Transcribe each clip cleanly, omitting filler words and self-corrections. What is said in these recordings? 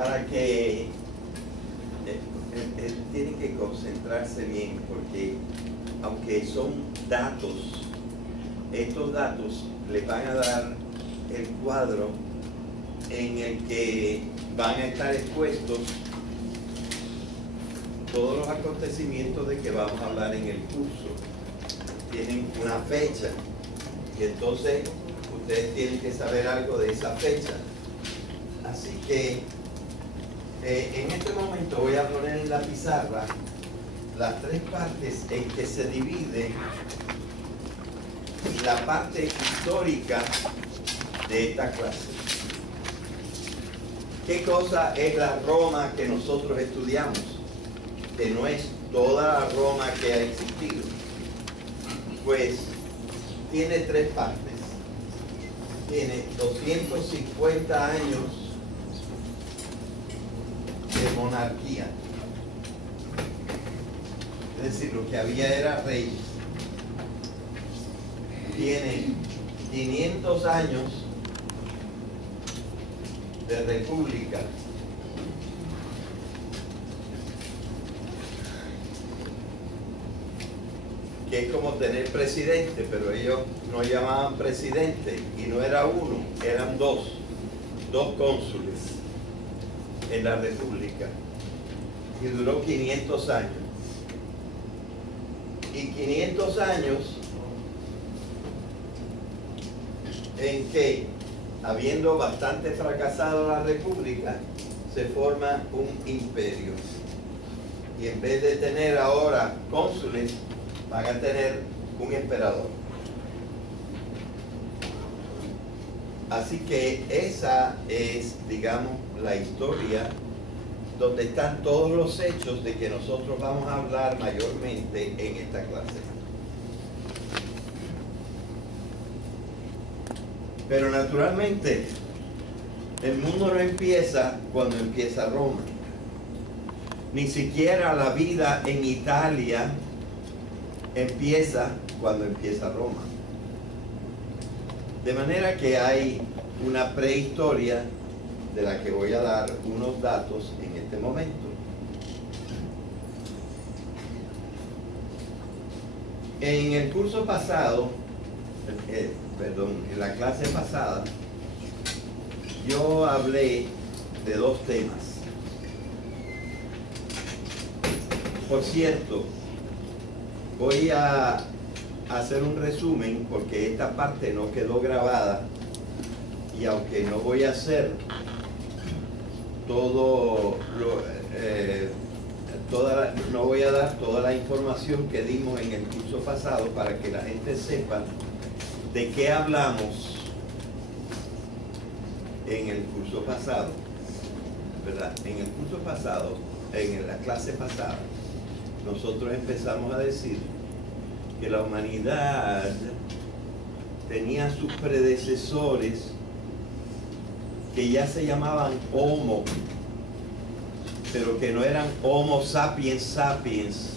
para que él tiene que concentrarse bien, porque aunque son datos, estos datos le van a dar el cuadro en el que van a estar expuestos todos los acontecimientos de que vamos a hablar en el curso. Tienen una fecha y entonces ustedes tienen que saber algo de esa fecha. Así que en este momento voy a poner en la pizarra las tres partes en que se divide la parte histórica de esta clase. ¿Qué cosa es la Roma que nosotros estudiamos? Que no es toda la Roma que ha existido. Pues tiene tres partes. Tiene 250 años de monarquía. Es decir, lo que había era reyes. Tiene 500 años de república. Que es como tener presidente, pero ellos no llamaban presidente, y no era uno, eran dos cónsules en la república, y duró 500 años. Y 500 años en que, habiendo bastante fracasado la república, se forma un imperio. Y en vez de tener ahora cónsules, van a tener un emperador. Así que esa es, digamos, la historia donde están todos los hechos de que nosotros vamos a hablar mayormente en esta clase. Pero naturalmente, el mundo no empieza cuando empieza Roma. Ni siquiera la vida en Italia empieza cuando empieza Roma. De manera que hay una prehistoria de la que voy a dar unos datos en este momento. En el curso pasado, en la clase pasada, yo hablé de dos temas. Por cierto, voy a hacer un resumen porque esta parte no quedó grabada, y aunque no voy a hacer no voy a dar toda la información que dimos en el curso pasado para que la gente sepa de qué hablamos en el curso pasado, ¿verdad? En el curso pasado, en la clase pasada, nosotros empezamos a decir que la humanidad tenía sus predecesores que ya se llamaban Homo, pero que no eran Homo sapiens sapiens.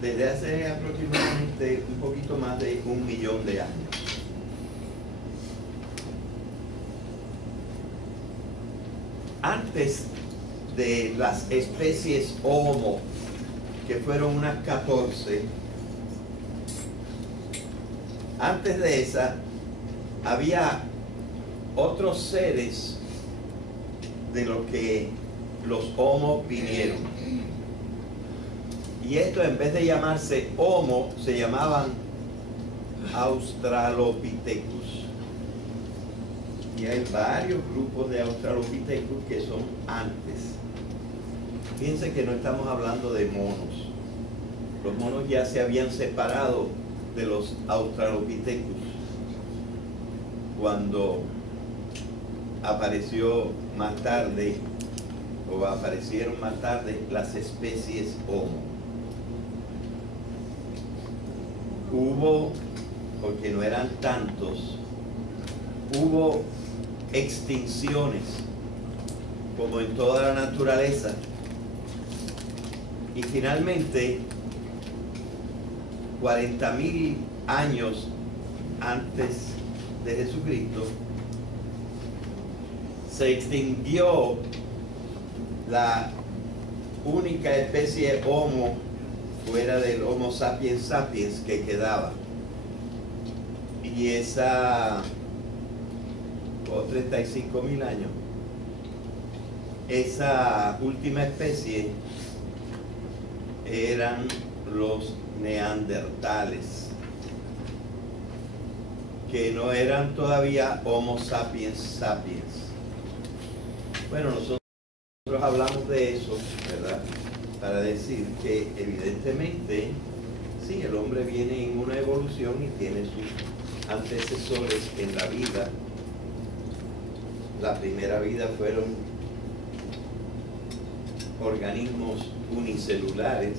Desde hace aproximadamente un poquito más de 1 millón de años. Antes de las especies Homo, que fueron unas 14, antes de esa había otros seres de los que los Homo vinieron. Y esto, en vez de llamarse Homo, se llamaban Australopithecus. Y hay varios grupos de Australopithecus que son antes. Fíjense que no estamos hablando de monos. Los monos ya se habían separado de los Australopithecus cuando aparecieron más tarde las especies Homo. Hubo, porque no eran tantos, hubo extinciones, como en toda la naturaleza, y finalmente 40.000 años antes de Jesucristo se extinguió la única especie Homo fuera del Homo sapiens sapiens que quedaba. Y esa, o 35.000 años, esa última especie eran los neandertales, que no eran todavía Homo sapiens sapiens. Bueno, nosotros hablamos de eso, ¿verdad? Para decir que evidentemente, sí, el hombre viene en una evolución y tiene sus antecesores en la vida. La primera vida fueron organismos unicelulares,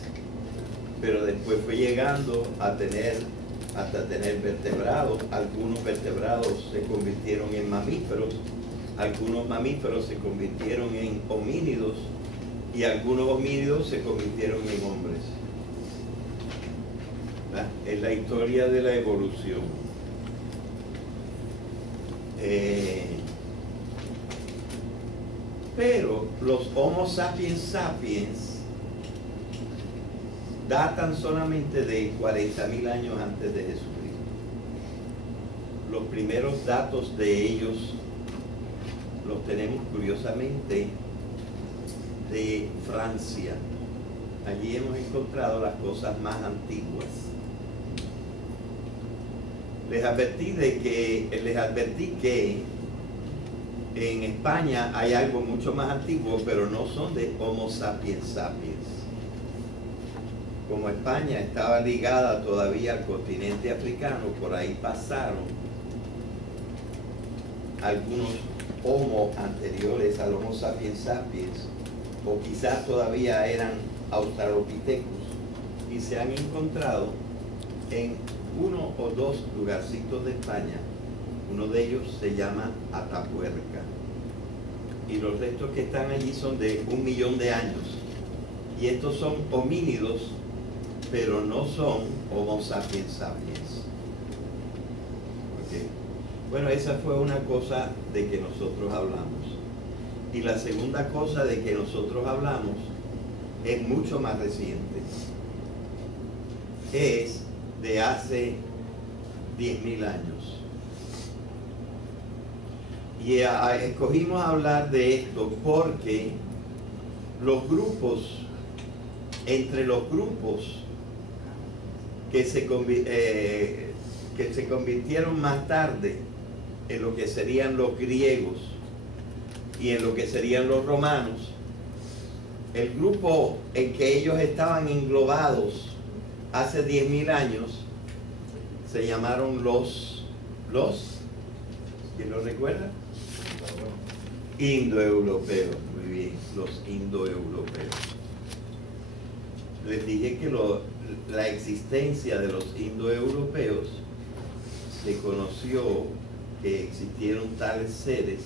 pero después fue llegando a hasta tener vertebrados. Algunos vertebrados se convirtieron en mamíferos, algunos mamíferos se convirtieron en homínidos y algunos homínidos se convirtieron en hombres. ¿verdad? Es la historia de la evolución. Pero los Homo sapiens sapiens datan solamente de 40.000 años antes de Jesucristo. Los primeros datos de ellos los tenemos curiosamente de Francia. Allí hemos encontrado las cosas más antiguas. Les advertí que en España hay algo mucho más antiguo, pero no son de Homo sapiens sapiens. Como España estaba ligada todavía al continente africano, por ahí pasaron algunos Homo anteriores al Homo sapiens sapiens, o quizás todavía eran Australopithecus, y se han encontrado en uno o dos lugarcitos de España. Uno de ellos se llama Atapuerca, y los restos que están allí son de 1 millón de años, y estos son homínidos, pero no son Homo sapiens sapiens. ¿Okay? Bueno, esa fue una cosa de que nosotros hablamos. Y la segunda cosa de que nosotros hablamos es mucho más reciente. Es de hace 10.000 años. Y escogimos hablar de esto porque los grupos, entre los grupos que se convirtieron más tarde en lo que serían los griegos y en lo que serían los romanos, el grupo en que ellos estaban englobados hace 10.000 años se llamaron los ¿quién lo recuerda? Indoeuropeos. Muy bien, los indoeuropeos. Les dije que la existencia de los indoeuropeos se conoció que existieron tales seres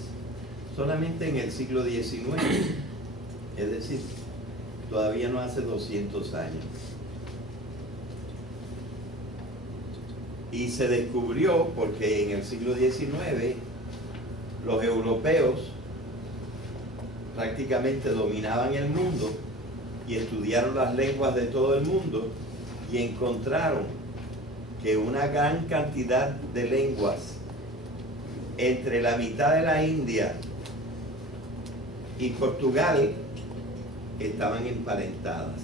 solamente en el siglo XIX, es decir, todavía no hace 200 años. Y se descubrió porque en el siglo XIX los europeos prácticamente dominaban el mundo y estudiaron las lenguas de todo el mundo y encontraron que una gran cantidad de lenguas entre la mitad de la India y Portugal estaban emparentadas,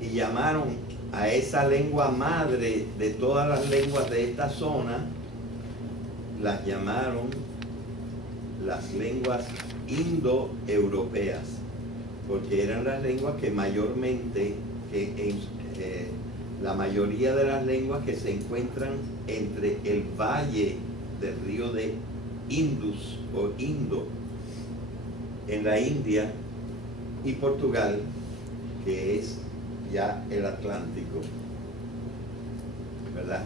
y llamaron a esa lengua madre de todas las lenguas de esta zona, las llamaron las lenguas indoeuropeas, porque eran las lenguas que mayormente, la mayoría de las lenguas que se encuentran entre el valle del río de Indus o Indo en la India y Portugal, que es ya el Atlántico, ¿verdad?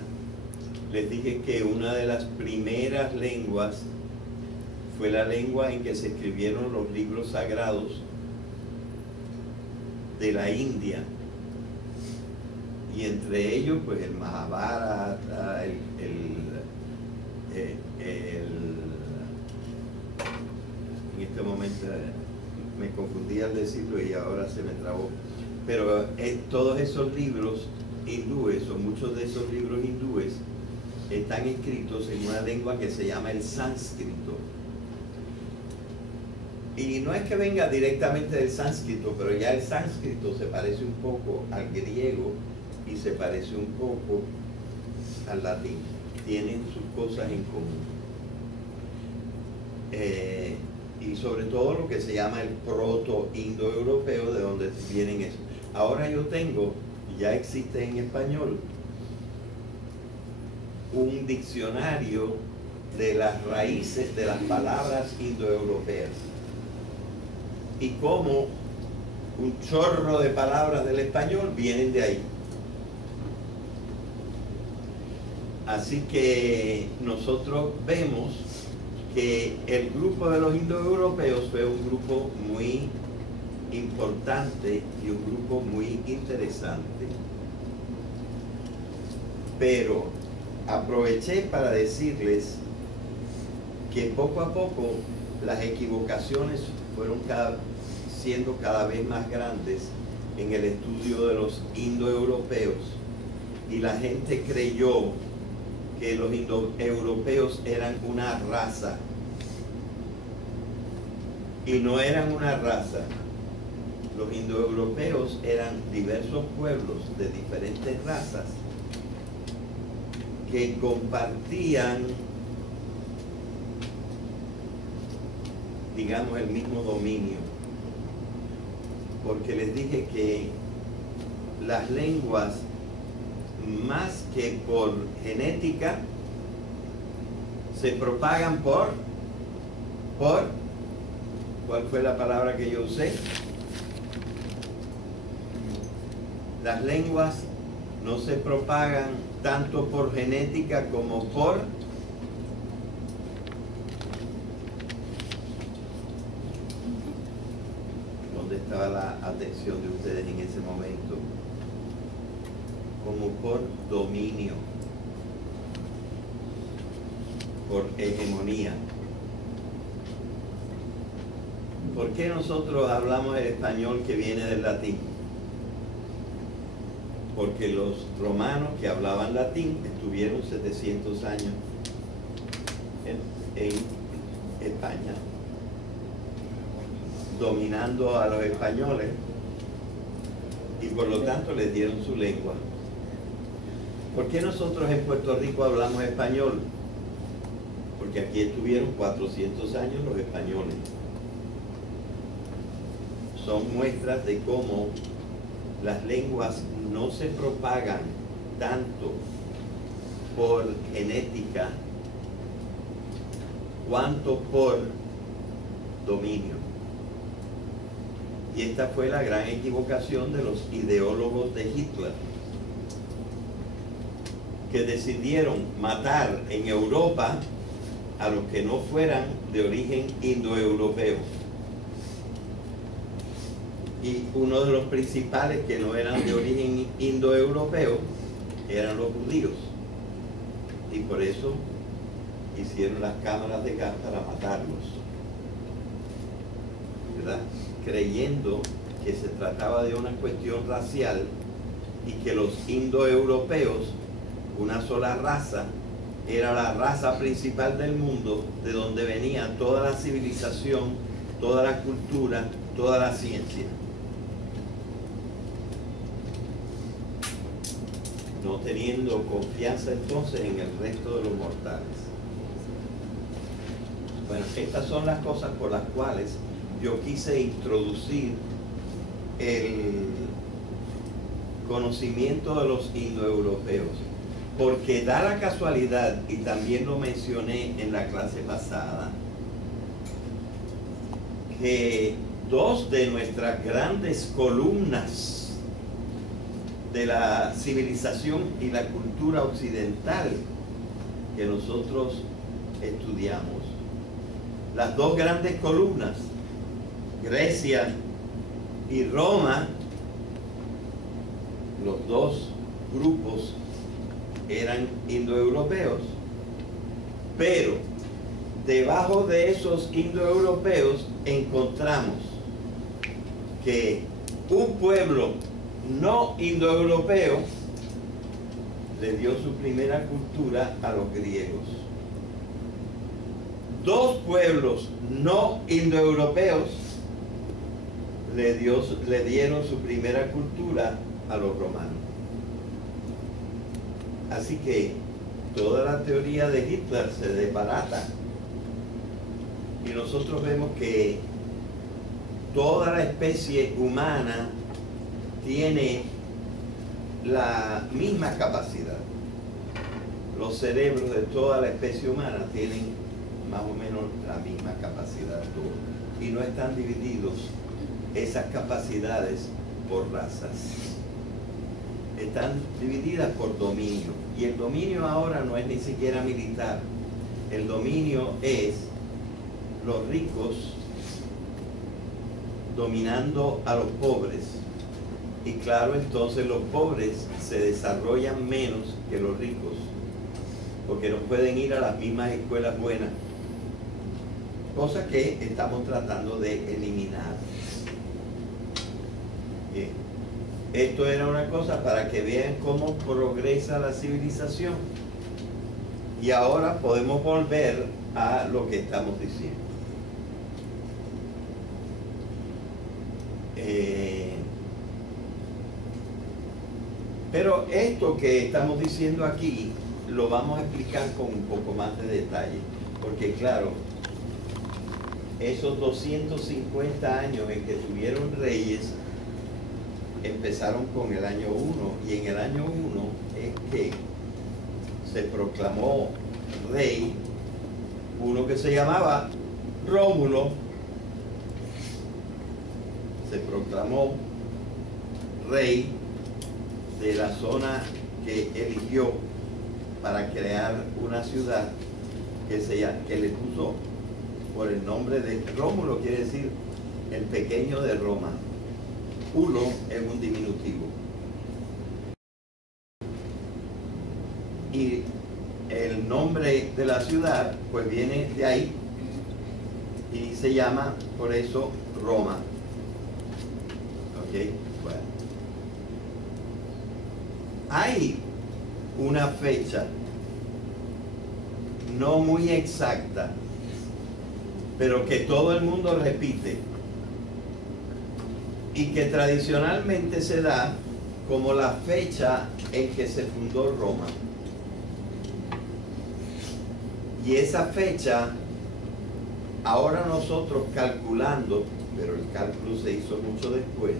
Les dije que una de las primeras lenguas fue la lengua en que se escribieron los libros sagrados de la India, y entre ellos pues el Mahabharata, en este momento me confundí al decirlo y ahora se me trabó. Pero todos esos libros hindúes, o muchos de esos libros hindúes, están escritos en una lengua que se llama el sánscrito. Y no es que venga directamente del sánscrito, pero ya el sánscrito se parece un poco al griego y se parece un poco al latín. Tienen sus cosas en común. Y sobre todo lo que se llama el proto-indoeuropeo, de donde vienen eso. Ahora yo tengo, ya existe en español, un diccionario de las raíces de las palabras indoeuropeas. Y cómo un chorro de palabras del español vienen de ahí. Así que nosotros vemos que el grupo de los indoeuropeos fue un grupo muy importante y un grupo muy interesante. Pero aproveché para decirles que poco a poco las equivocaciones fueron siendo cada vez más grandes en el estudio de los indoeuropeos, y la gente creyó que los indoeuropeos eran una raza, y no eran una raza. Los indoeuropeos eran diversos pueblos de diferentes razas que compartían, digamos, el mismo dominio. Porque les dije que las lenguas, más que por genética, se propagan por ¿cuál fue la palabra que yo usé? Las lenguas no se propagan tanto por genética como por ¿dónde estaba la atención de ustedes en ese momento? Como por dominio, por hegemonía. ¿Por qué nosotros hablamos el español que viene del latín? Porque los romanos que hablaban latín estuvieron 700 años en España, dominando a los españoles, y por lo tanto les dieron su lengua. ¿Por qué nosotros en Puerto Rico hablamos español? Porque aquí estuvieron 400 años los españoles. Son muestras de cómo las lenguas no se propagan tanto por genética cuanto por dominio. Y esta fue la gran equivocación de los ideólogos de Hitler, que decidieron matar en Europa a los que no fueran de origen indoeuropeo. Y uno de los principales que no eran de origen indoeuropeo eran los judíos. Y por eso hicieron las cámaras de gas para matarlos, ¿verdad? Creyendo que se trataba de una cuestión racial y que los indoeuropeos, una sola raza, era la raza principal del mundo, de donde venía toda la civilización, toda la cultura, toda la ciencia. No teniendo confianza entonces en el resto de los mortales. Bueno, estas son las cosas por las cuales yo quise introducir el conocimiento de los indoeuropeos, porque da la casualidad, y también lo mencioné en la clase pasada, que dos de nuestras grandes columnas de la civilización y la cultura occidental que nosotros estudiamos, las dos grandes columnas, Grecia y Roma, los dos grupos eran indoeuropeos, pero debajo de esos indoeuropeos encontramos que un pueblo no indoeuropeo le dio su primera cultura a los griegos. Dos pueblos no indoeuropeos le dieron su primera cultura a los romanos. Así que toda la teoría de Hitler se desbarata. Y nosotros vemos que toda la especie humana tiene la misma capacidad. Los cerebros de toda la especie humana tienen más o menos la misma capacidad. Y no están divididos esas capacidades por razas. Están divididas por dominio. Y el dominio ahora no es ni siquiera militar. El dominio es los ricos dominando a los pobres. Y claro, entonces los pobres se desarrollan menos que los ricos, porque no pueden ir a las mismas escuelas buenas, cosa que estamos tratando de eliminar. Bien. Esto era una cosa para que vean cómo progresa la civilización. Y ahora podemos volver a lo que estamos diciendo. Pero esto que estamos diciendo aquí lo vamos a explicar con un poco más de detalle, porque claro, esos 250 años en que tuvieron reyes empezaron con el año 1, y en el año 1 es que se proclamó rey uno que se llamaba Rómulo. Se proclamó rey de la zona que eligió para crear una ciudad que le puso por el nombre de Rómulo, quiere decir el pequeño de Roma. Uno es un diminutivo. Y el nombre de la ciudad pues viene de ahí y se llama por eso Roma. ¿Ok? Bueno. Hay una fecha no muy exacta, pero que todo el mundo repite y que tradicionalmente se da como la fecha en que se fundó Roma. Y esa fecha, ahora nosotros calculando, pero el cálculo se hizo mucho después,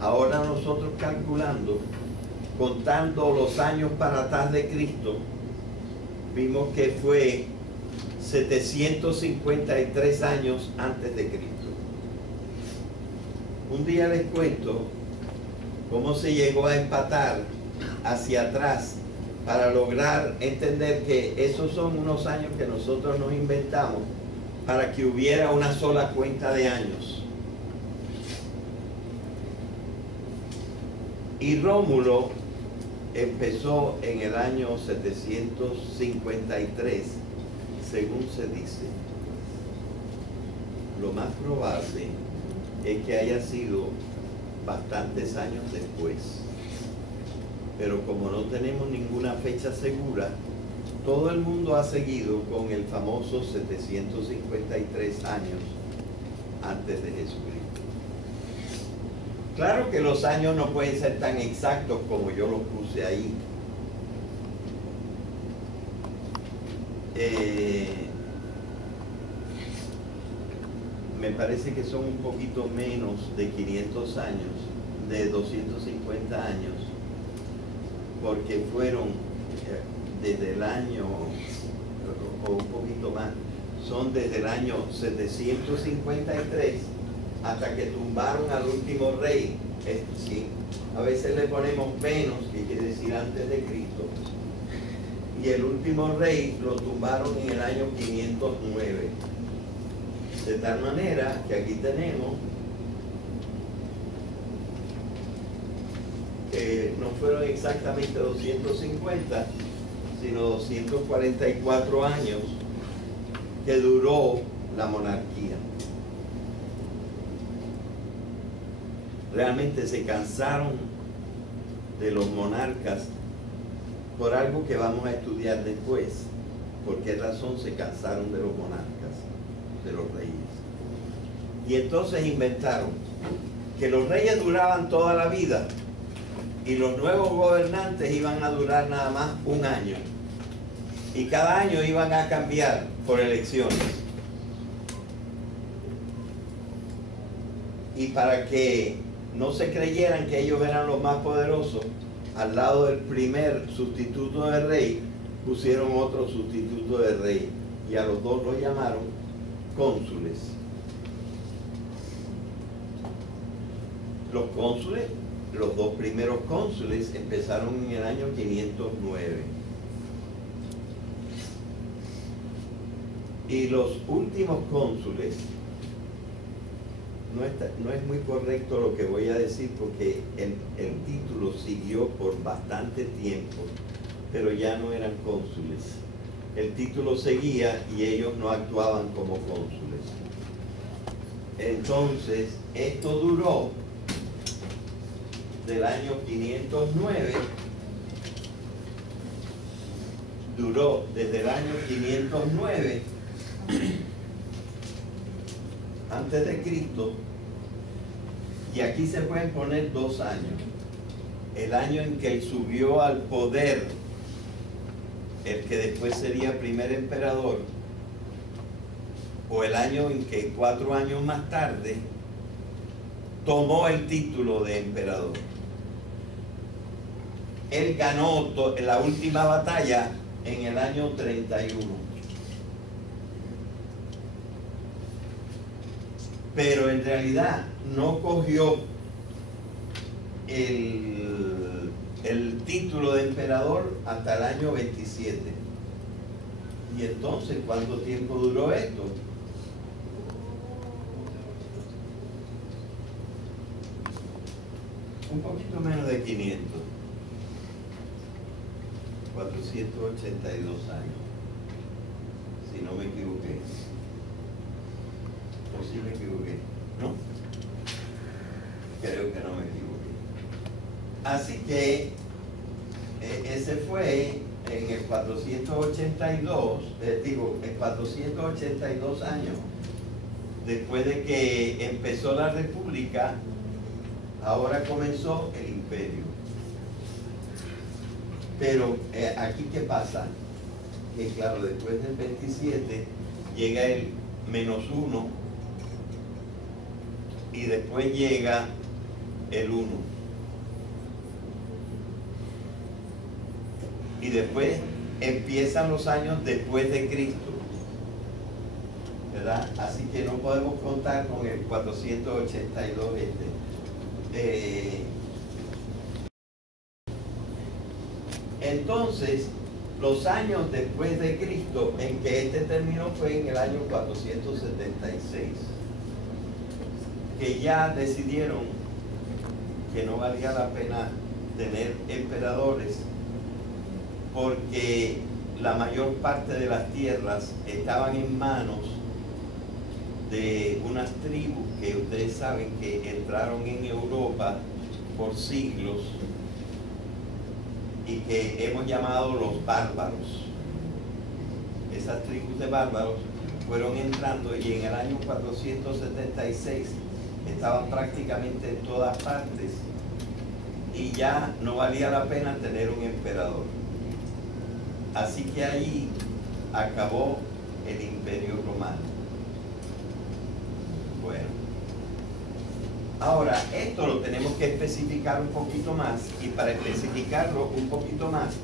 ahora nosotros calculando, contando los años para atrás de Cristo, vimos que fue 753 años antes de Cristo. Un día les cuento cómo se llegó a empatar hacia atrás para lograr entender que esos son unos años que nosotros nos inventamos para que hubiera una sola cuenta de años. Y Rómulo empezó en el año 753, según se dice. Lo más probable es que haya sido bastantes años después. Pero como no tenemos ninguna fecha segura, todo el mundo ha seguido con el famoso 753 años antes de Jesucristo. Claro que los años no pueden ser tan exactos como yo los puse ahí. Me parece que son un poquito menos de 500 años, de 250 años, porque fueron desde el año, o un poquito más, son desde el año 753 hasta que tumbaron al último rey. ¿Sí? A veces le ponemos menos, que quiere decir antes de Cristo, y el último rey lo tumbaron en el año 509. De tal manera que aquí tenemos que no fueron exactamente 250, sino 244 años que duró la monarquía. Realmente se cansaron de los monarcas por algo que vamos a estudiar después. ¿Por qué razón se cansaron de los monarcas, de los reyes? Y entonces inventaron que los reyes duraban toda la vida y los nuevos gobernantes iban a durar nada más un año. Y cada año iban a cambiar por elecciones. Y para que no se creyeran que ellos eran los más poderosos, al lado del primer sustituto del rey, pusieron otro sustituto del rey. Y a los dos los llamaron cónsules. Los cónsules, los dos primeros cónsules empezaron en el año 509. Y los últimos cónsules, no es muy correcto lo que voy a decir porque el título siguió por bastante tiempo, pero ya no eran cónsules. El título seguía y ellos no actuaban como cónsules. Entonces, esto duró del año 509, duró desde el año 509 antes de Cristo, y aquí se pueden poner 2 años. El año en que él subió al poder, el que después sería primer emperador, o el año en que 4 años más tarde tomó el título de emperador. Él ganó la última batalla en el año 31. Pero en realidad no cogió el título de emperador hasta el año 27. Y entonces, ¿cuánto tiempo duró esto? Un poquito menos de 500. 482 años, si no me equivoqué. ¿O sí me equivoqué? ¿No? Creo que no me equivoqué. Así que ese fue en el 482, en 482 años, después de que empezó la República, ahora comenzó el imperio. Pero aquí, ¿qué pasa? Que claro, después del 27 llega el -1 y después llega el 1. Y después empiezan los años después de Cristo, ¿verdad? Así que no podemos contar con el 482 Entonces, los años después de Cristo en que este terminó fue en el año 476, que ya decidieron que no valía la pena tener emperadores porque la mayor parte de las tierras estaban en manos de unas tribus que ustedes saben que entraron en Europa por siglos y que hemos llamado los bárbaros. Esas tribus de bárbaros fueron entrando y en el año 476 estaban prácticamente en todas partes y ya no valía la pena tener un emperador. Así que allí acabó el Imperio Romano. Bueno, ahora esto lo tenemos que especificar un poquito más, y para especificarlo un poquito más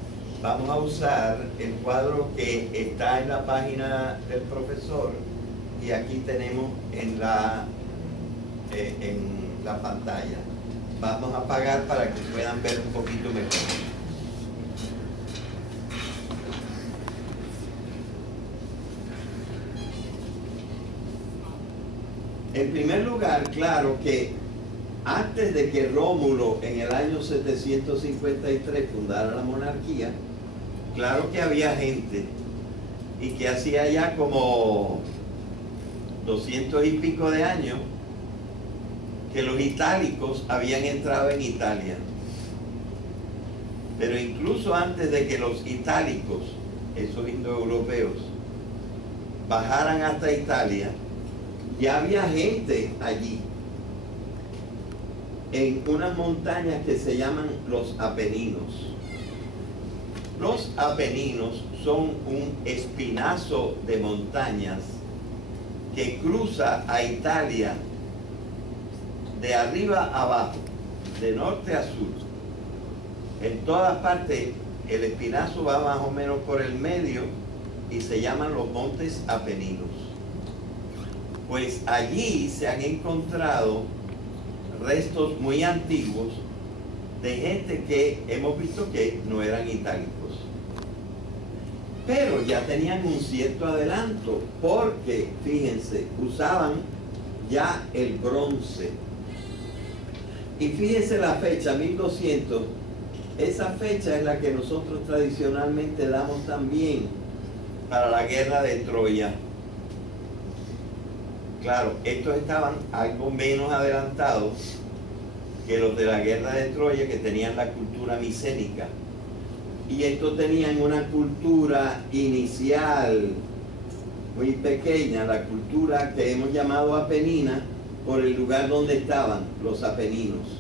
vamos a usar el cuadro que está en la página del profesor y aquí tenemos en la pantalla. Vamos a apagar para que puedan ver un poquito mejor. En primer lugar, claro que antes de que Rómulo en el año 753 fundara la monarquía, claro que había gente y que hacía ya como 200 y pico de años que los itálicos habían entrado en Italia. Pero incluso antes de que los itálicos, esos indoeuropeos, bajaran hasta Italia, ya había gente allí, en unas montañas que se llaman los Apeninos. Los Apeninos son un espinazo de montañas que cruza a Italia de arriba a abajo, de norte a sur. En todas partes el espinazo va más o menos por el medio y se llaman los montes Apeninos. Pues allí se han encontrado restos muy antiguos de gente que hemos visto que no eran itálicos. Pero ya tenían un cierto adelanto, porque, fíjense, usaban ya el bronce. Y fíjense la fecha, 1200, esa fecha es la que nosotros tradicionalmente damos también para la guerra de Troya. Claro, estos estaban algo menos adelantados que los de la guerra de Troya, que tenían la cultura micénica. Y estos tenían una cultura inicial muy pequeña, la cultura que hemos llamado apenina, por el lugar donde estaban los Apeninos.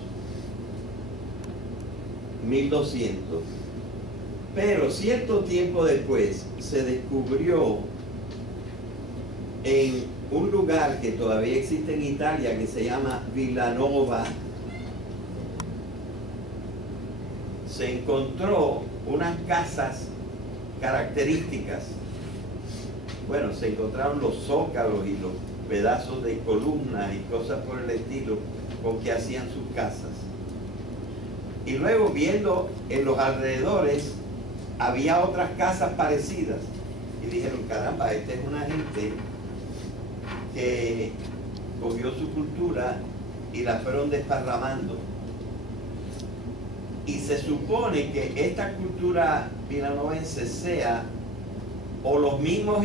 1200. Pero cierto tiempo después se descubrió en un lugar que todavía existe en Italia, que se llama Villanova, se encontró unas casas características. Bueno, se encontraron los zócalos y los pedazos de columnas y cosas por el estilo con que hacían sus casas. Y luego, viendo en los alrededores, había otras casas parecidas. Y dijeron, caramba, esta es una gente que cogió su cultura y la fueron desparramando. Y se supone que esta cultura vilanovense sea o los mismos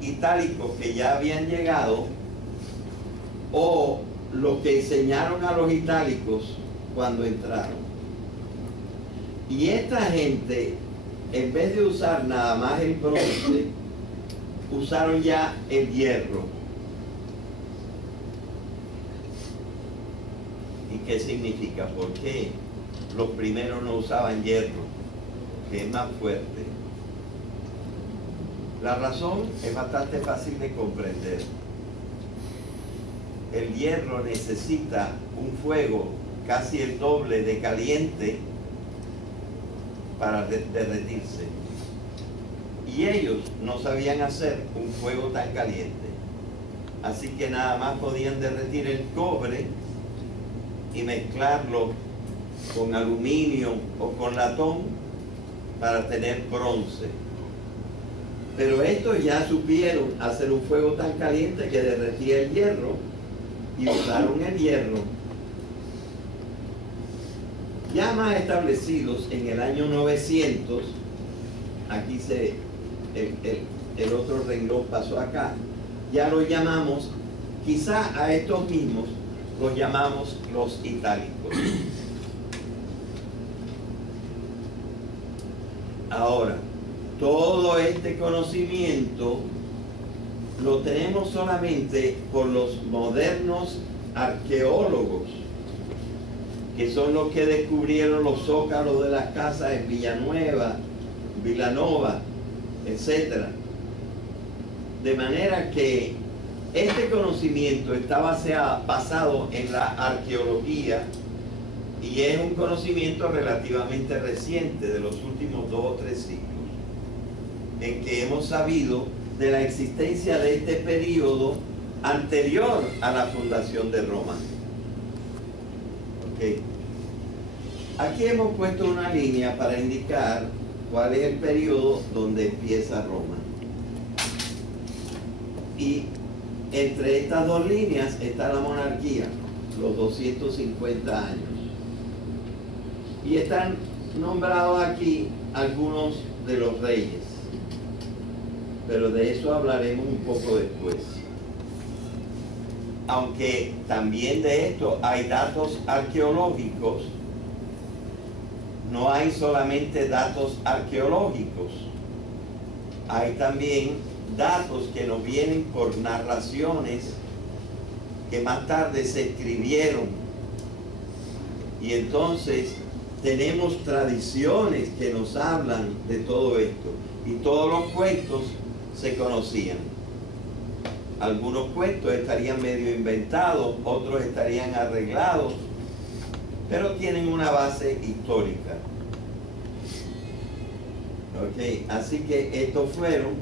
itálicos que ya habían llegado, o los que enseñaron a los itálicos cuando entraron. Y esta gente, en vez de usar nada más el bronce, usaron ya el hierro. ¿Y qué significa? ¿Por qué los primeros no usaban hierro, que es más fuerte? La razón es bastante fácil de comprender. El hierro necesita un fuego casi el doble de caliente para derretirse. Y ellos no sabían hacer un fuego tan caliente. Así que nada más podían derretir el cobre y mezclarlo con aluminio o con latón para tener bronce. Pero estos ya supieron hacer un fuego tan caliente que derretía el hierro y usaron el hierro. Ya más establecidos en el año 900, aquí el otro renglón pasó acá, ya lo llamamos, quizá a estos mismos los llamamos los itálicos. Ahora, todo este conocimiento lo tenemos solamente por los modernos arqueólogos, que son los que descubrieron los zócalos de las casas en Villanova, etc. De manera que este conocimiento está basado en la arqueología y es un conocimiento relativamente reciente, de los últimos 2 o 3 siglos, en que hemos sabido de la existencia de este periodo anterior a la fundación de Roma. Okay. Aquí hemos puesto una línea para indicar cuál es el periodo donde empieza Roma. Y entre estas dos líneas está la monarquía, los 250 años. Y están nombrados aquí algunos de los reyes. pero de eso hablaremos un poco después. Aunque también de esto hay datos arqueológicos, no hay solamente datos arqueológicos, hay también datos que nos vienen por narraciones que más tarde se escribieron. Y entonces tenemos tradiciones que nos hablan de todo esto. Y todos los cuentos se conocían. Algunos cuentos estarían medio inventados, otros estarían arreglados, pero tienen una base histórica. Ok, así que estos fueron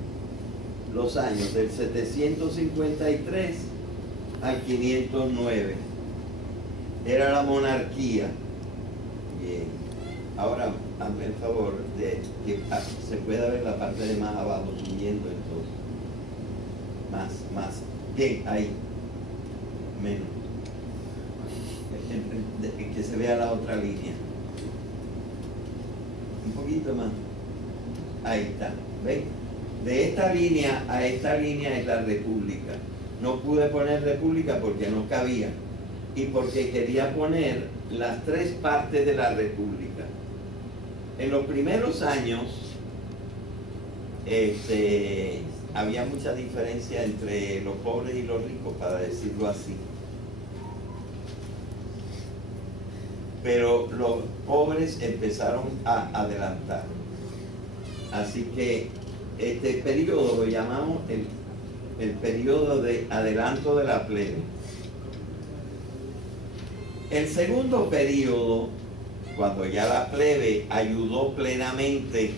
los años del 753 al 509. Era la monarquía. Bien. Ahora, hazme el favor de que se pueda ver la parte de más abajo subiendo entonces. Más. Bien, ahí. Menos. Que se vea la otra línea. Un poquito más. Ahí está. ¿Ven? De esta línea a esta línea es la república. No pude poner república porque no cabía. Y porque quería poner las tres partes de la república. En los primeros años, había mucha diferencia entre los pobres y los ricos, para decirlo así. Pero los pobres empezaron a adelantar. Así que este periodo lo llamamos el periodo de adelanto de la plebe. El segundo periodo, cuando ya la plebe ayudó plenamente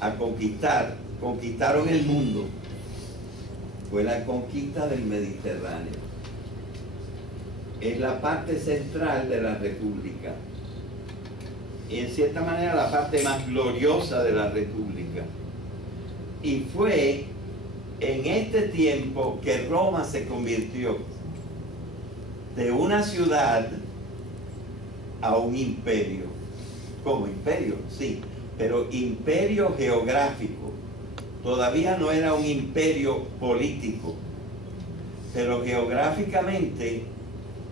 a conquistaron el mundo, fue la conquista del Mediterráneo. Es la parte central de la república y en cierta manera la parte más gloriosa de la república. Y fue en este tiempo que Roma se convirtió de una ciudad a un imperio. ¿Cómo imperio? Sí, pero imperio geográfico. Todavía no era un imperio político, pero geográficamente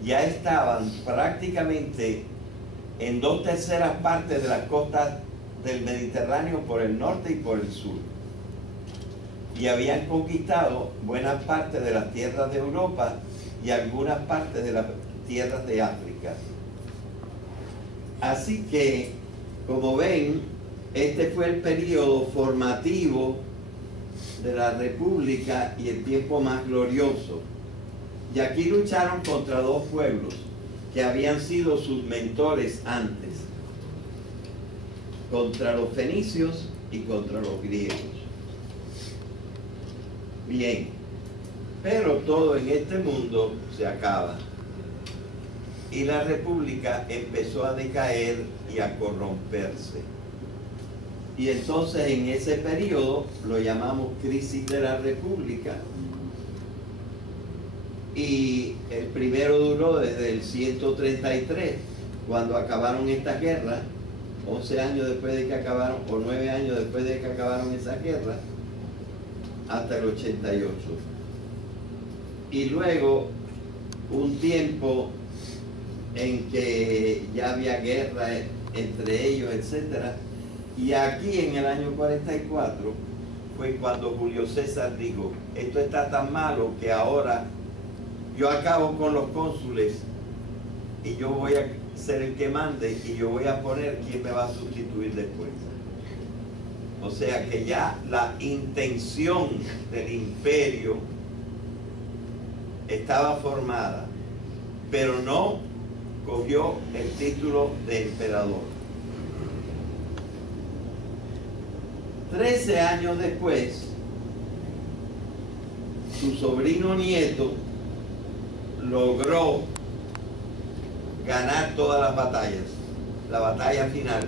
ya estaban prácticamente en 2/3 partes de las costas del Mediterráneo por el norte y por el sur. Y habían conquistado buenas partes de las tierras de Europa y algunas partes de las tierras de África. Así que, como ven, este fue el periodo formativo de la república y el tiempo más glorioso. Y aquí lucharon contra dos pueblos que habían sido sus mentores antes, contra los fenicios y contra los griegos. Bien, pero todo en este mundo se acaba y la república empezó a decaer y a corromperse. Y entonces en ese periodo lo llamamos crisis de la república. Y el primero duró desde el 133, cuando acabaron esta guerra, 11 años después de que acabaron, o 9 años después de que acabaron esa guerra, hasta el 88. Y luego un tiempo en que ya había guerra entre ellos, etcétera. Y aquí en el año 44 fue cuando Julio César dijo: esto está tan malo que ahora yo acabo con los cónsules y yo voy a ser el que mande y yo voy a poner quién me va a sustituir después. O sea que ya la intención del imperio estaba formada, pero no cogió el título de emperador. 13 años después, su sobrino nieto logró ganar todas las batallas, la batalla final.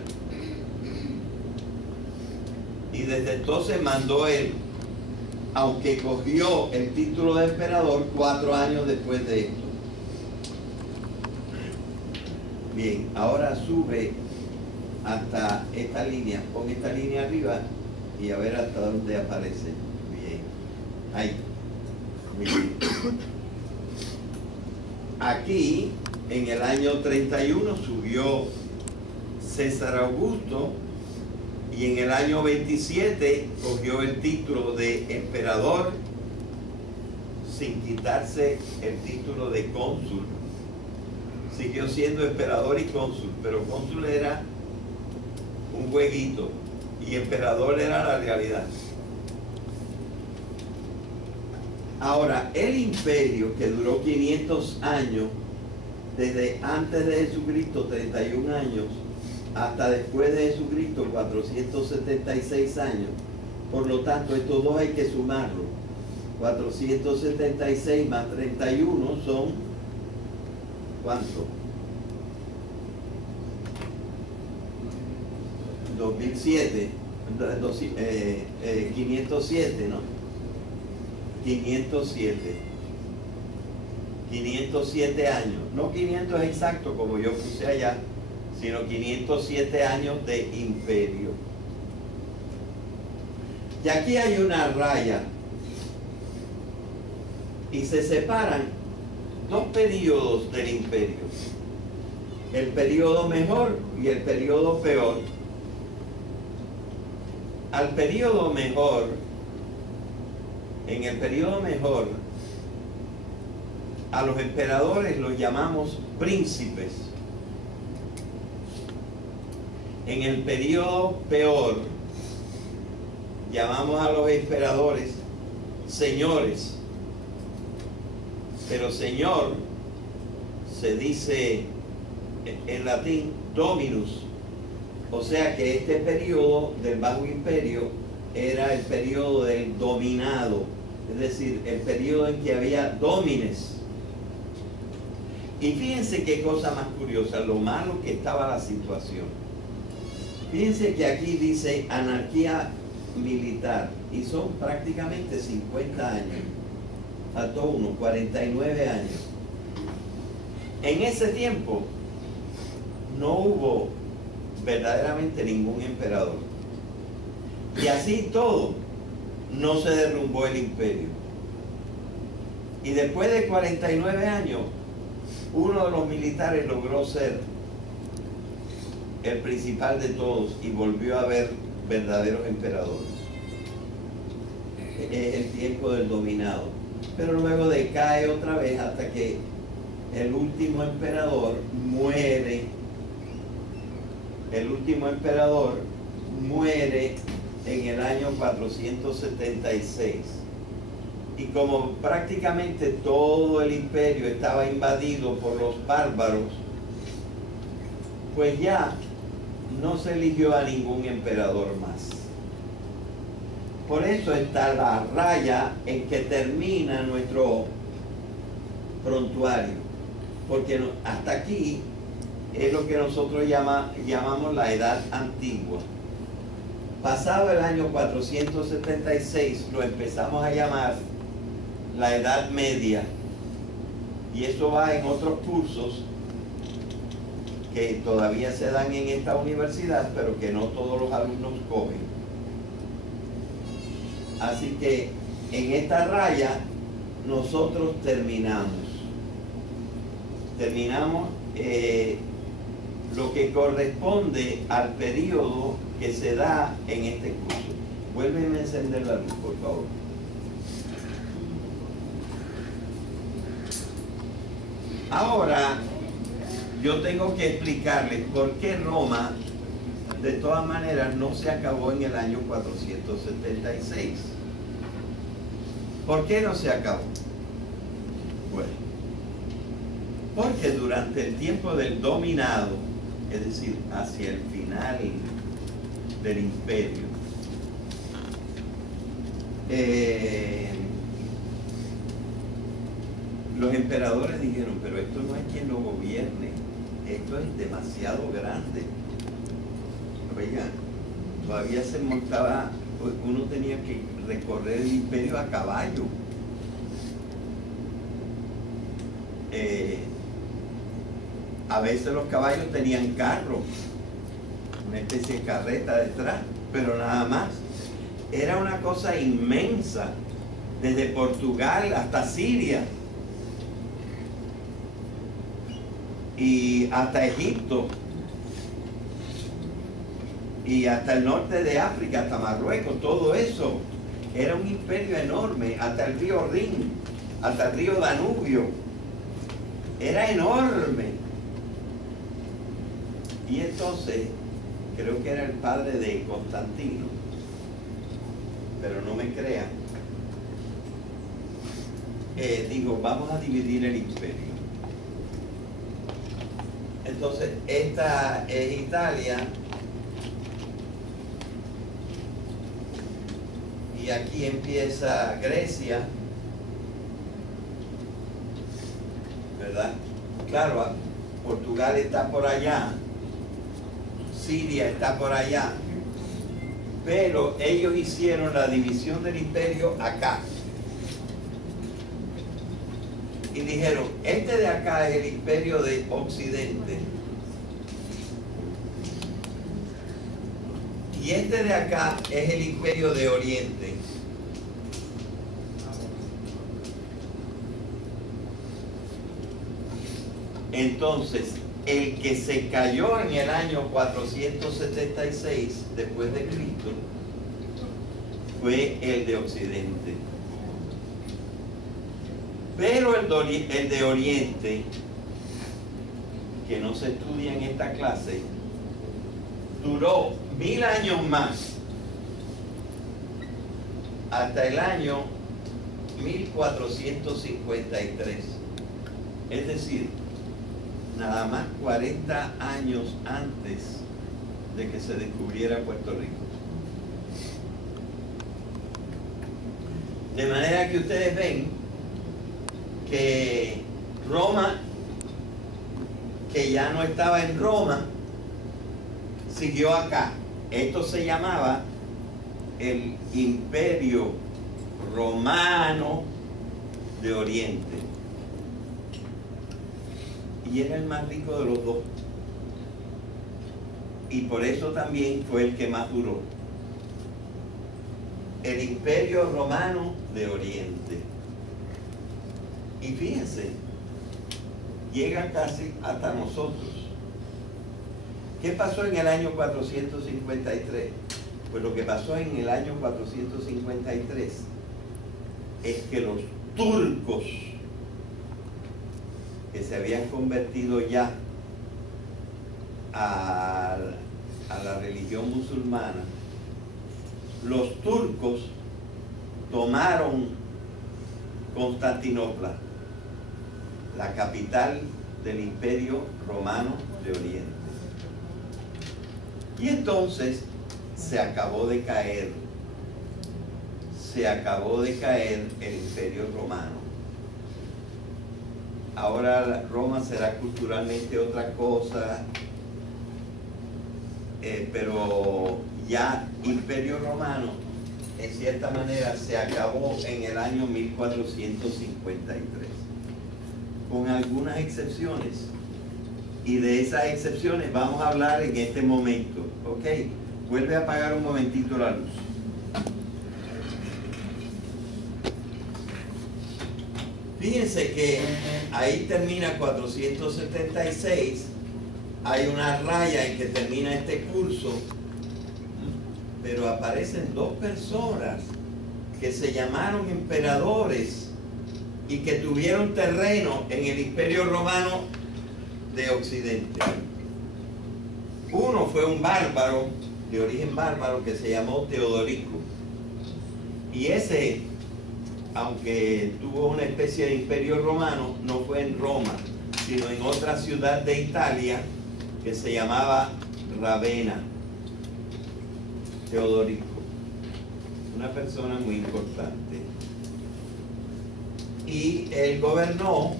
Y desde entonces mandó él, aunque cogió el título de emperador 4 años después de esto. Bien, ahora sube hasta esta línea, pon esta línea arriba y a ver hasta dónde aparece. Bien. Ahí. Aquí, en el año 31, subió César Augusto, y en el año 27 cogió el título de emperador sin quitarse el título de cónsul. Siguió siendo emperador y cónsul, pero cónsul era un jueguito y emperador era la realidad. Ahora, el imperio que duró 500 años, desde antes de Jesucristo, 31 años, hasta después de Jesucristo, 476 años. Por lo tanto, estos dos hay que sumarlos. 476 más 31 son, ¿cuánto? 2007, 507, ¿no? 507 años, no 500 exacto como yo puse allá, sino 507 años de imperio. Y aquí hay una raya y se separan dos periodos del imperio: el periodo mejor y el periodo peor. Al periodo mejor, en el periodo mejor, a los emperadores los llamamos príncipes. En el periodo peor, llamamos a los emperadores señores. Pero señor se dice en latín dominus. O sea que este periodo del Bajo Imperio era el periodo del dominado, es decir, el periodo en que había dómines. Y fíjense qué cosa más curiosa, lo malo que estaba la situación. Fíjense que aquí dice anarquía militar y son prácticamente 50 años. Faltó uno, 49 años. En ese tiempo no hubo verdaderamente ningún emperador. Y así todo, no se derrumbó el imperio. Y después de 49 años, uno de los militares logró ser el principal de todos y volvió a haber verdaderos emperadores. Es el tiempo del dominado. Pero luego decae otra vez hasta que el último emperador muere. El último emperador muere en el año 476. Y como prácticamente todo el imperio estaba invadido por los bárbaros, pues ya no se eligió a ningún emperador más. Por eso está la raya en que termina nuestro prontuario, porque hasta aquí es lo que nosotros llamamos la Edad Antigua. Pasado el año 476 lo empezamos a llamar la Edad Media, y eso va en otros cursos que todavía se dan en esta universidad, pero que no todos los alumnos cogen. Así que en esta raya nosotros terminamos lo que corresponde al periodo que se da en este curso. Vuélveme a encender la luz, por favor. Ahora yo tengo que explicarles por qué Roma de todas maneras no se acabó en el año 476. ¿Por qué no se acabó? Bueno, porque durante el tiempo del dominado, es decir, hacia el final del imperio, los emperadores dijeron, pero esto no es quien lo gobierne, esto es demasiado grande. Oigan, todavía se montaba, uno tenía que recorrer el imperio a caballo. A veces los caballos tenían carro, una especie de carreta detrás, pero nada más. Era una cosa inmensa. desde Portugal hasta Siria y hasta Egipto y hasta el norte de África, hasta Marruecos. Todo eso era un imperio enorme, hasta el río Rin, hasta el río Danubio. Era enorme. Y entonces, creo que era el padre de Constantino, pero no me crean, digo, vamos a dividir el imperio. Entonces, esta es Italia, y aquí empieza Grecia, ¿verdad? Claro, Portugal está por allá, Siria está por allá, pero ellos hicieron la división del imperio acá. Y dijeron, este de acá es el imperio de Occidente. Y este de acá es el imperio de Oriente. Entonces, el que se cayó en el año 476 después de Cristo fue el de Occidente. Pero el de Oriente, que no se estudia en esta clase, duró 1000 años más, hasta el año 1453. Es decir, nada más 40 años antes de que se descubriera Puerto Rico. De manera que ustedes ven que Roma, que ya no estaba en Roma, siguió acá. Esto se llamaba el Imperio Romano de Oriente. Y era el más rico de los dos. Y por eso también fue el que más duró. El Imperio Romano de Oriente. Y fíjense, llega casi hasta nosotros. ¿Qué pasó en el año 453? Pues lo que pasó en el año 453 es que los turcos, que se habían convertido ya a la religión musulmana, los turcos tomaron Constantinopla, la capital del Imperio Romano de Oriente. Y entonces se acabó de caer el Imperio Romano. Ahora Roma será culturalmente otra cosa, pero ya Imperio Romano en cierta manera se acabó en el año 1453, con algunas excepciones. Y de esas excepciones vamos a hablar en este momento. ¿Ok? Vuelve a apagar un momentito la luz. Fíjense que ahí termina 476. Hay una raya en que termina este curso. Pero aparecen dos personas que se llamaron emperadores y que tuvieron terreno en el Imperio Romano de Occidente. Uno fue un bárbaro, de origen bárbaro, que se llamó Teodorico. Y ese, aunque tuvo una especie de imperio romano, no fue en Roma, sino en otra ciudad de Italia que se llamaba Ravenna. Teodorico, una persona muy importante. Y él gobernó,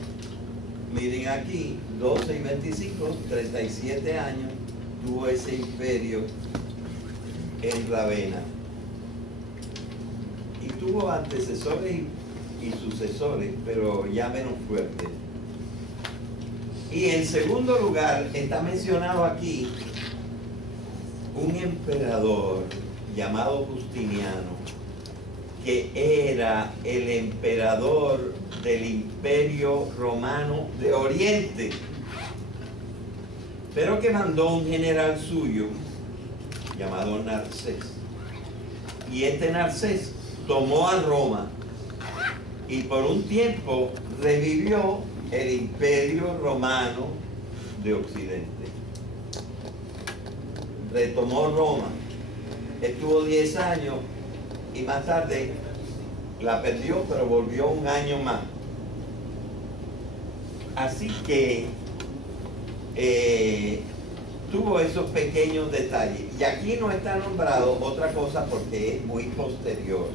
miren aquí, 12 y 25, 37 años, tuvo ese imperio en Ravenna. Y tuvo antecesores y sucesores, pero ya menos fuertes. Y en segundo lugar, está mencionado aquí un emperador llamado Justiniano, que era el emperador del Imperio Romano de Oriente, pero que mandó un general suyo llamado Narcés. Y este Narcés tomó a Roma y por un tiempo revivió el Imperio Romano de Occidente. Retomó Roma, estuvo 10 años y más tarde la perdió, pero volvió un año más. Así que tuvo esos pequeños detalles. Y aquí no está nombrado otra cosa porque es muy posterior.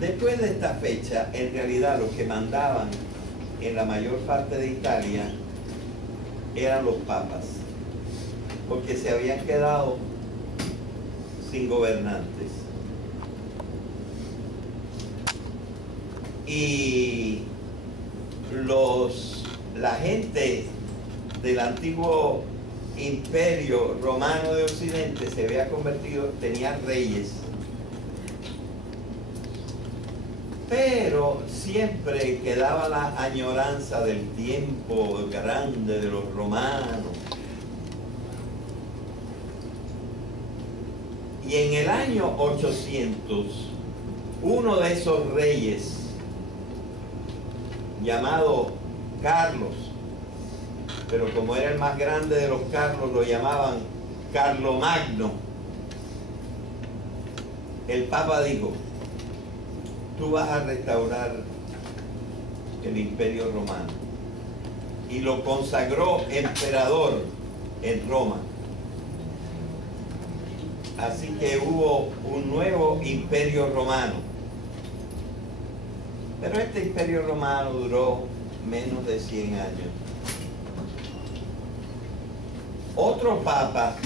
Después de esta fecha, en realidad los que mandaban en la mayor parte de Italia eran los papas, porque se habían quedado sin gobernantes. Y la gente del antiguo Imperio Romano de Occidente se había convertido, tenía reyes, pero siempre quedaba la añoranza del tiempo grande de los romanos. Y en el año 800, uno de esos reyes, llamado Carlos, pero como era el más grande de los Carlos, lo llamaban Carlomagno, el Papa dijo: tú vas a restaurar el Imperio Romano, y lo consagró emperador en Roma. Así que hubo un nuevo Imperio Romano. Pero este Imperio Romano duró menos de 100 años. Otro papa,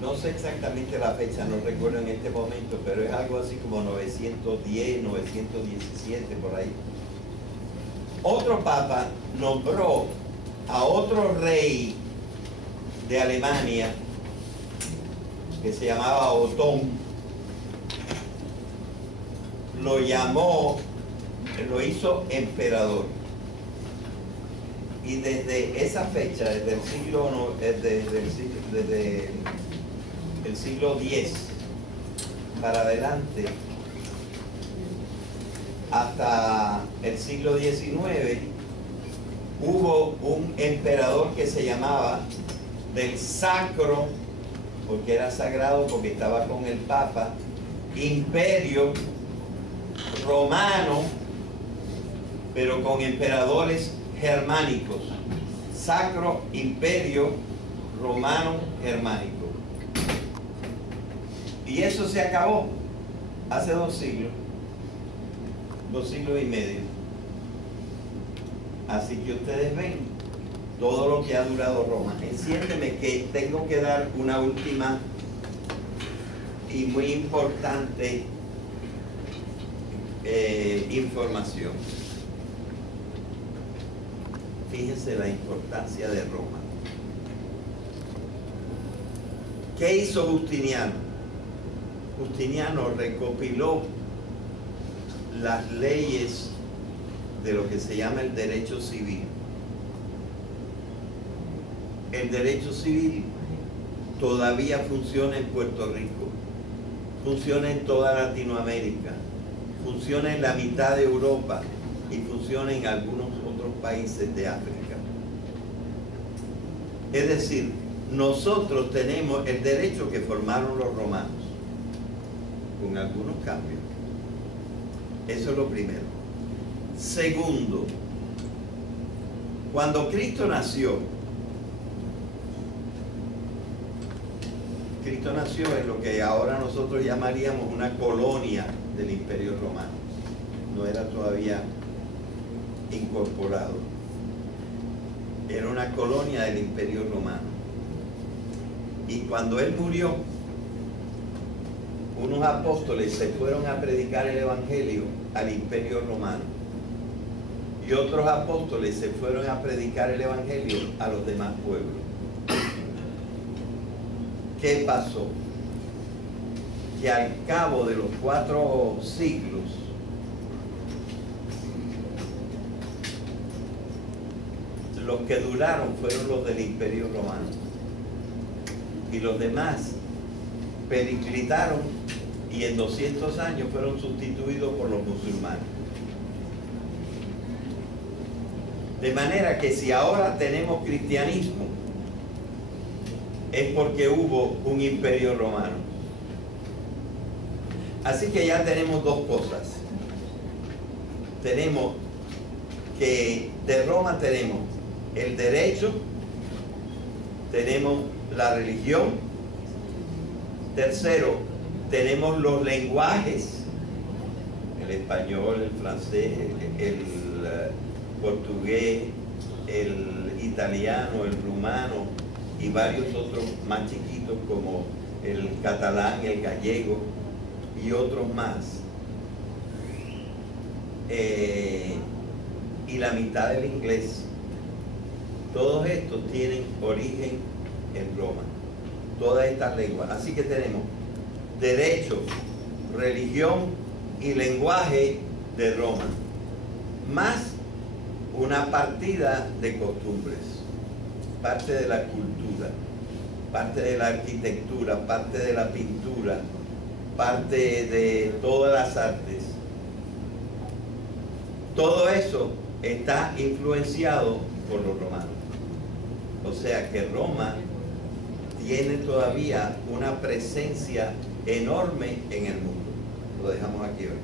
no sé exactamente la fecha, no recuerdo en este momento, pero es algo así como 910, 917, por ahí. Otro papa nombró a otro rey de Alemania que se llamaba Otón. Lo llamó, lo hizo emperador. Y desde esa fecha, desde el siglo X para adelante, hasta el siglo XIX, hubo un emperador que se llamaba del Sacro, porque era sagrado, porque estaba con el Papa, Imperio Romano, pero con emperadores germánicos. Sacro Imperio Romano Germánico. Y eso se acabó hace 2 siglos, 2 siglos y medio. Así que ustedes ven todo lo que ha durado Roma. Enciéndeme que tengo que dar una última y muy importante información. Fíjense la importancia de Roma. ¿Qué hizo Justiniano? Justiniano recopiló las leyes de lo que se llama el derecho civil. El derecho civil todavía funciona en Puerto Rico, funciona en toda Latinoamérica, funciona en la mitad de Europa y funciona en algunos otros países de África. Es decir, nosotros tenemos el derecho que formaron los romanos, con algunos cambios. Eso es lo primero. Segundo, cuando Cristo nació en lo que ahora nosotros llamaríamos una colonia del Imperio Romano. No era todavía incorporado. Era una colonia del Imperio Romano. Y cuando él murió, unos apóstoles se fueron a predicar el Evangelio al Imperio Romano. Y otros apóstoles se fueron a predicar el Evangelio a los demás pueblos. ¿Qué pasó? que al cabo de los 4 siglos los que duraron fueron los del Imperio Romano y los demás periclitaron y en 200 años fueron sustituidos por los musulmanes. De manera que si ahora tenemos cristianismo es porque hubo un imperio romano. Así que ya tenemos dos cosas. Tenemos que de Roma tenemos el derecho, tenemos la religión. Tercero, tenemos los lenguajes, el español, el francés, el portugués, el italiano, el rumano y varios otros más chiquitos como el catalán, el gallego y otros más. Y la mitad del inglés. Todos estos tienen origen en Roma, todas estas lenguas. Así que tenemos derecho, religión y lenguaje de Roma, más una partida de costumbres, parte de la cultura, parte de la arquitectura, parte de la pintura, parte de todas las artes. Todo eso está influenciado por los romanos. O sea que Roma tiene todavía una presencia enorme en el mundo. Lo dejamos aquí hoy.